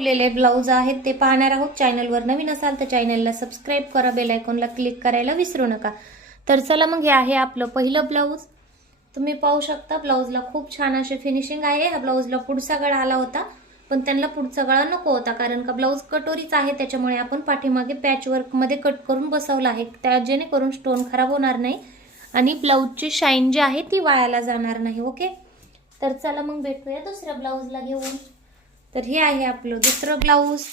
शिवलेले ब्लाऊज आहेत ते पाहणार आहोत. चॅनलवर नवीन असाल तर चॅनलला सबस्क्राईब करा बेल आयकॉनला क्लिक करायला विसरू नका. तर चला मग हे आहे आपलं पहिलं ब्लाऊज. तुम्ही पाहू शकता ब्लाऊजला खूप छान असे फिनिशिंग आहे. ह्या ब्लाऊजला पुढचा गळा आला होता पण त्यांना पुढचा गळा नको होता कारण का ब्लाऊज कटोरीच आहे त्याच्यामुळे आपण पाठीमागे पॅच वर्कमध्ये कट करून बसवला आहे. त्या जेणेकरून स्टोन खराब होणार नाही आणि ब्लाऊजची शाईन जी आहे ती वाळायला जाणार नाही ओके तर चला मग भेटूया दुसऱ्या ब्लाऊजला घेऊन. तर हे आहे आपलं दुसरं ब्लाऊज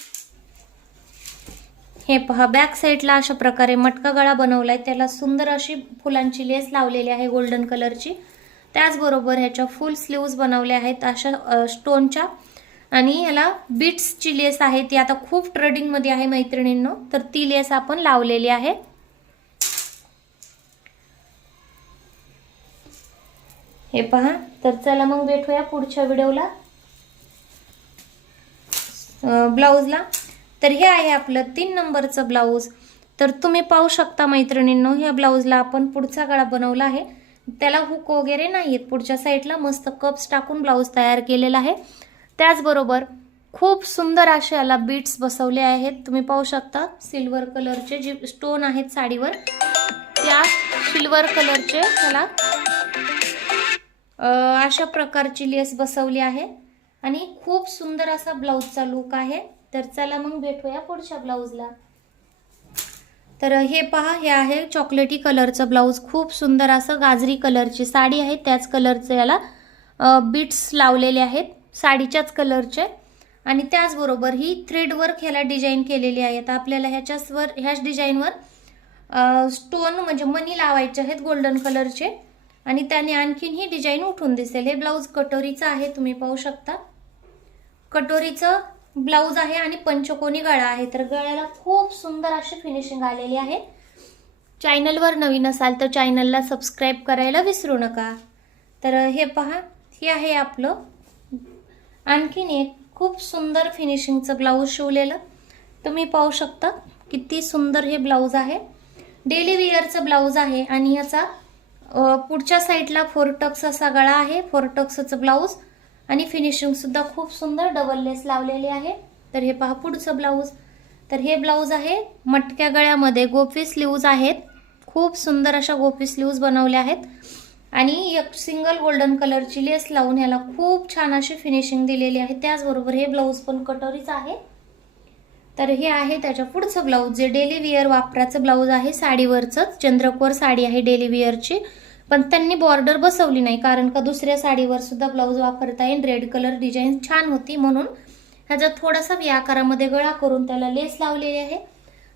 हे पहा बॅक साईडला अशा प्रकारे मटका गळा बनवलाय. त्याला सुंदर अशी फुलांची लेस लावलेली आहे गोल्डन कलरची त्याचबरोबर ह्याच्या फुल स्लीव्ज बनवल्या आहेत अशा स्टोनच्या आणि याला बीट्सची लेस आहे. ती आता खूप ट्रेडिंगमध्ये आहे मैत्रिणींनो. तर ती लेस आपण लावलेली आहे. हे पहा तर चला मग भेटूया पुढच्या व्हिडिओला ब्लाऊजला. तर हे आहे आपलं तीन नंबरचं ब्लाऊज. तर तुम्ही पाहू शकता मैत्रिणींनो ह्या ब्लाऊजला आपण पुढचा गळा बनवला आहे. त्याला हुक वगैरे नाही आहेत पुढच्या साईडला मस्त कप्स टाकून ब्लाऊज तयार केलेला आहे. त्याचबरोबर खूप सुंदर असे याला बीट्स बसवले आहेत. तुम्ही पाहू शकता सिल्वर कलरचे जे स्टोन आहेत साडीवर त्या सिल्वर कलरचे त्याला अशा प्रकारची लेस बसवली आहे. आणि खूप सुंदर असा ब्लाऊजचा लुक आहे. तर चला मग भेटूया पुढच्या ब्लाऊजला. तर हे पहा हे आहे चॉकलेटी कलरचं ब्लाऊज. खूप सुंदर असं गाजरी कलरची साडी आहे. त्याच कलरचं याला बीट्स लावलेले आहेत. साडीच्याच कलरचे आणि त्याचबरोबर ही थ्रेड वर्क ह्याला डिझाईन केलेली आहे आपल्याला ह्याच्याचवर ह्याच डिझाईनवर स्टोन म्हणजे मनी लावायचे आहेत गोल्डन कलरचे आणि त्याने आणखीन ही डिझाईन उठून दिसेल. हे ब्लाऊज कटोरीचं आहे तुम्ही पाहू शकता. कटोरीचं ब्लाऊज आहे आणि पंचकोनी गळा आहे. तर गळ्याला खूप सुंदर अशी फिनिशिंग आलेली आहे. चॅनलवर नवीन असाल तर चॅनलला सबस्क्राईब करायला विसरू नका. तर हे पहा हे आहे आपलं आणखीन एक खूप सुंदर फिनिशिंगचं ब्लाऊज शिवलेलं. तुम्ही पाहू शकता किती सुंदर हे ब्लाऊज आहे. डेली वेअरचं ब्लाऊज आहे आणि ह्याचा पुढच्या साईडला फोरटक्स असा गळा आहे. फोरटक्सचं ब्लाऊज आणि फिनिशिंग सुद्धा खूप सुंदर डबल लेस लावलेली आहे. तर हे पहा पुढचं ब्लाऊज. तर हे ब्लाऊज आहे मटक्या गळ्यामध्ये. गोपी स्लीव्ज आहेत. खूप सुंदर अशा गोपी स्लीव्ज बनवल्या आहेत. आणि एक सिंगल गोल्डन कलरची लेस लावून ह्याला खूप छान अशी फिनिशिंग दिलेली आहे. त्याचबरोबर हे ब्लाऊज पण कटोरीच आहे. तर हे आहे त्याच्या पुढचं ब्लाऊज जे डेली वियर वापराचं ब्लाऊज आहे साडीवरचंच चंद्रकोर साडी आहे डेली वियरची पण त्यांनी बॉर्डर बसवली नाही कारण का दुसऱ्या साडीवर सुद्धा ब्लाऊज वापरता येईल. रेड कलर डिझाईन छान होती म्हणून ह्याचा थोडासा या आकारामध्ये गळा करून त्याला लेस लावलेली आहे.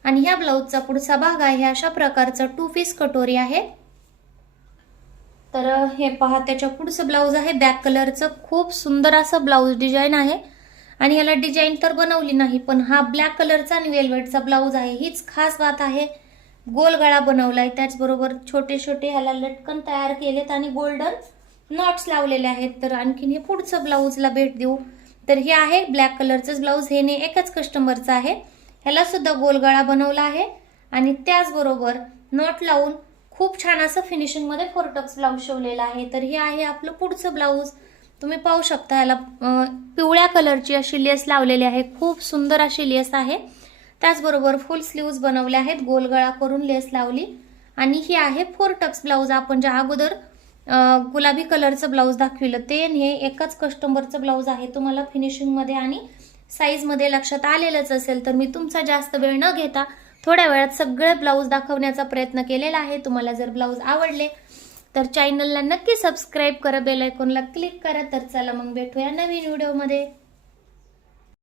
आणि ह्या ब्लाऊजचा पुढचा भाग आहे अशा प्रकारचा टू पीस कटोरी आहे. तर हे पहा त्याच्या पुढचं ब्लाऊज आहे. बॅक कलरचं खूप सुंदर असं ब्लाऊज डिझाईन आहे. आणि याला डिझाईन तर बनवली नाही पण हा ब्लॅक कलरचा आणि वेलवेटचा ब्लाऊज आहे. हीच खास बात आहे. गोल गळा बनवलाय. त्याचबरोबर छोटे छोटे ह्याला लटकन तयार केलेत आणि गोल्डन नॉट्स लावलेले आहेत. तर आणखीन हे पुढचं ब्लाऊजला भेट देऊ. तर हे आहे ब्लॅक कलरचंच ब्लाऊज. हे ने एकच कस्टमरचं आहे. ह्याला सुद्धा गोल गळा बनवला आहे. आणि त्याचबरोबर नॉट लावून खूप छान असं फिनिशिंगमध्ये फोरटक्स ब्लाऊज शिवलेला आहे. तर हे आहे आपलं पुढचं ब्लाऊज. तुम्ही पाहू शकता याला पिवळ्या कलरची अशी लेस लावलेली आहे. खूप सुंदर अशी लेस आहे. त्याचबरोबर फुल स्लीव्ज बनवले आहेत. गोलगळा करून लेस लावली. आणि ही आहे फोर टक्स ब्लाऊज. आपण ज्या अगोदर गुलाबी कलरचं ब्लाऊज दाखविलं ते हे एकच कस्टमरचं ब्लाऊज आहे. तुम्हाला फिनिशिंगमध्ये आणि साईजमध्ये लक्षात आलेलंच असेल तर मी तुमचा जास्त वेळ न घेता थोड्या वेळात सगळे ब्लाऊज दाखवण्याचा प्रयत्न केलेला आहे. तुम्हाला जर ब्लाऊज आवडले तर चॅनलला नक्की सबस्क्राईब करा बेलायकॉनला क्लिक करा. तर चला मग भेटूया नवीन व्हिडिओमध्ये